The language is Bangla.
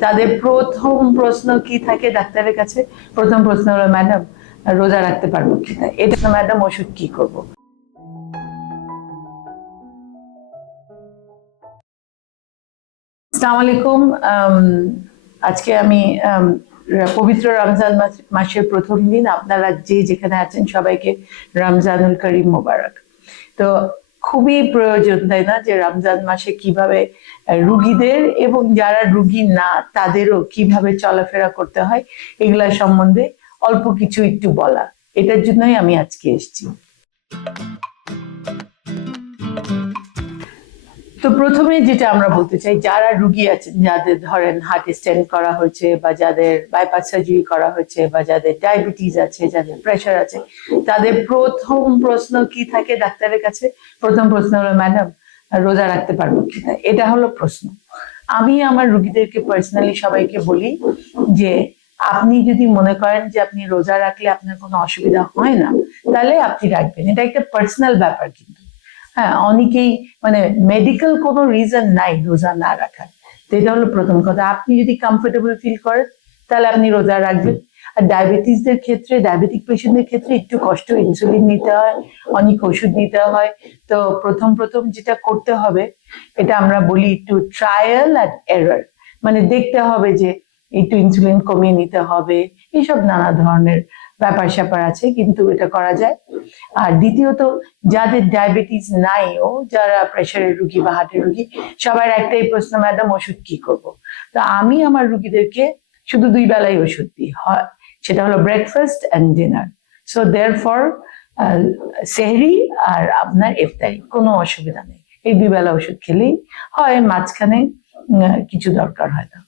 তাদের প্রথম প্রশ্ন কি থাকে ডাক্তারের কাছে? প্রথম প্রশ্ন হলো, ম্যাডাম, রোজা রাখতে পারব কিনা এটা ম্যাডাম, ওষুধ কি করব? আসসালামু আলাইকুম আজকে আমি, পবিত্র রমজান মাস- মাসের প্রথম দিন। আপনারা যে যেখানে আছেন সবাইকে রমজানুল করিম মোবারক। তো খুবই প্রয়োজন, তাই না? যে রমজান মাসে কীভাবে রুগীদের এবং যারা রুগী না, তাদেরও কীভাবে চলাফেরা করতে হয়, এগুলা সম্বন্ধে অল্প কিছু একটু বলা। এটার জন্যই আমি আজকে এসেছি। প্রথমে যেটা আমরা বলতে চাই, যারা রুগী আছেন যাদের ধরেন হার্ট স্ট্যান্ড করা হয়েছে বা যাদের বাইপাস সার্জারি করা হয়েছে বা যাদের ডায়াবেটিস আছে, যাদের প্রেশার আছে, তাদের প্রথম প্রশ্ন কি থাকে ডাক্তারের কাছে? প্রথম প্রশ্ন হলো ম্যাডাম রোজা রাখতে পারব কিনা? এটা হলো প্রশ্ন। আমি আমার রুগীদেরকে পার্সোনালি সবাইকে বলি যে, আপনি যদি মনে করেন যে আপনি রোজা রাখলে আপনার কোনো অসুবিধা হয় না, তাহলে আপনি রাখবেন। এটা একটা পার্সোনাল ব্যাপার কিন্তু। হ্যাঁ অনেকেই মানে মেডিকেল কোনো রিজন নাই রোজা না রাখার। তো এটা হলো প্রথম কথা। আপনি যদি কমফোর্টেবল ফিল করেন, তাহলে আপনি রোজা রাখবেন। আর ডায়াবেটিসদের ক্ষেত্রে ডায়াবেটিক পেশেন্টদের ক্ষেত্রে একটু কষ্ট ইনসুলিন নিতে হয়, অনেক ওষুধ নিতে হয়। তো প্রথম প্রথম যেটা করতে হবে, এটা আমরা বলি একটু ট্রায়াল আর এরর মানে দেখতে হবে যে একটু ইনসুলিন কমিয়ে নিতে হবে, এইসব নানা ধরনের ব্যাপার স্যাপার আছে, কিন্তু এটা করা যায়। আর দ্বিতীয়ত, যাদের ডায়াবেটিস নাই ও যারা প্রেশারের রুগী বা হার্টের রুগী, সবার একটাই প্রশ্ন ম্যাডাম ওষুধ কি করব? তো আমি আমার রুগীদেরকে শুধু দুই বেলায় ওষুধ দিই। হয়, সেটা হলো breakfast and dinner so there for সেহরি আর আপনার ইফতারি, কোনো অসুবিধা নেই। এই দুই বেলা ওষুধ খেলেই হয়, মাঝখানে কিছু দরকার হয় না।